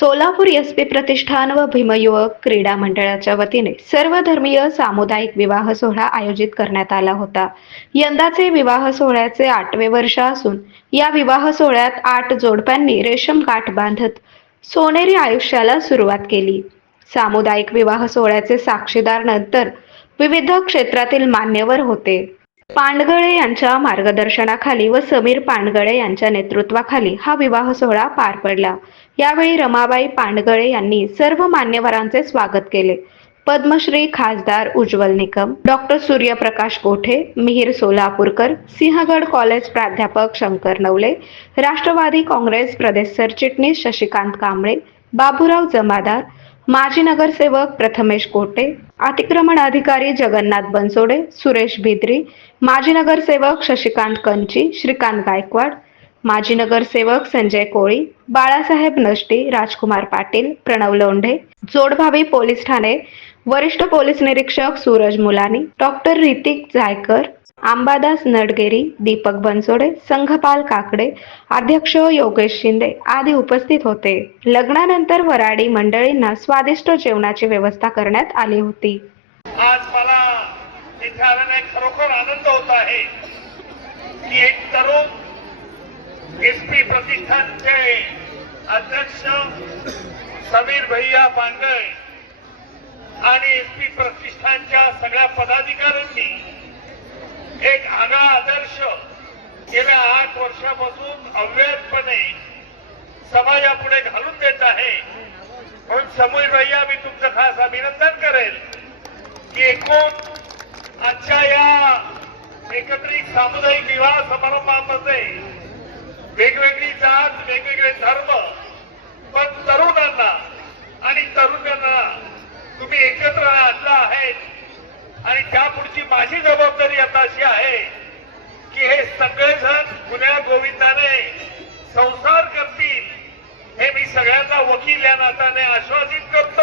Solapur S P प्रतिष्ठान व भीमयुवक क्रीडा मंडळाच्या वतीने सर्व धर्मीय सामुदायिक विवाह सोहळा आयोजित करण्यात आला होता. यंदाचे विवाह सोहळ्याचे आठवे वर्ष असून या विवाह सोहळ्यात आठ जोडप्यांनी रेशम काठ बांधत सोनेरी आयुष्याला सुरुवात केली. सामुदायिक विवाह सोहळ्याचे साक्षीदार नंतर विविध क्षेत्रातील मान्यवर होते. पांडगळे यांच्या मार्गदर्शनाखाली व समीर पांडगळे यांच्या नेतृत्वाखाली हा विवाह सोहळा पार पडला. यावेळी रमाबाई पांडगळे यांनी सर्व मान्यवरांचे स्वागत केले. पद्मश्री खासदार उज्ज्वल निकम डॉक्टर सूर्यप्रकाश कोठे मिहीर सोलापूरकर सिंहगड कॉलेज प्राध्यापक शंकर नवले राष्ट्रवादी काँग्रेस प्रदेश सरचिटणीस शशिकांत कांबळे बाबूराव जमादार माजी नगरसेवक प्रथमेश कोटे अतिक्रमण अधिकारी जगन्नाथ बनसोडे सुरेश भिद्री माजी नगरसेवक शशिकांत कंची श्रीकांत गायकवाड माजी नगरसेवक संजय कोळी बाळासाहेब नष्टी राजकुमार पाटील प्रणव लोंढे जोडभावी पोलीस ठाणे वरिष्ठ पोलीस निरीक्षक सूरज मुलानी डॉक्टर रितिक जायकर आंबादास नडगेरी दीपक बनसोडे संघपाल काकडे अध्यक्ष योगेश शिंदे आदी उपस्थित होते. लग्नानंतर वराडी मंडळींना स्वादिष्ट जेवणाची व्यवस्था करण्यात आली होती. आज मला इथे आल्याने खरोखर आनंद होत आहे. की एक तरुण एस पी प्रतिष्ठानचे अध्यक्ष समीर भैया पांडळे आणि एस पी प्रतिष्ठानच्या सगळ्या पदाधिकाऱ्यांनी एक आगळा आदर्श गेल्या आठ वर्षापासून अव्याहतपणे समाजापुढे घालून देत आहे. म्हणून समोर भैया मी तुमचं खास अभिनंदन करेल की एकूण आजच्या या एकत्रित सामुदायिक विवाह समारंभामध्ये वेगवेगळी जात वेगवेगळे धर्म पण वकील लेना चाहते हैं आश्वासित करता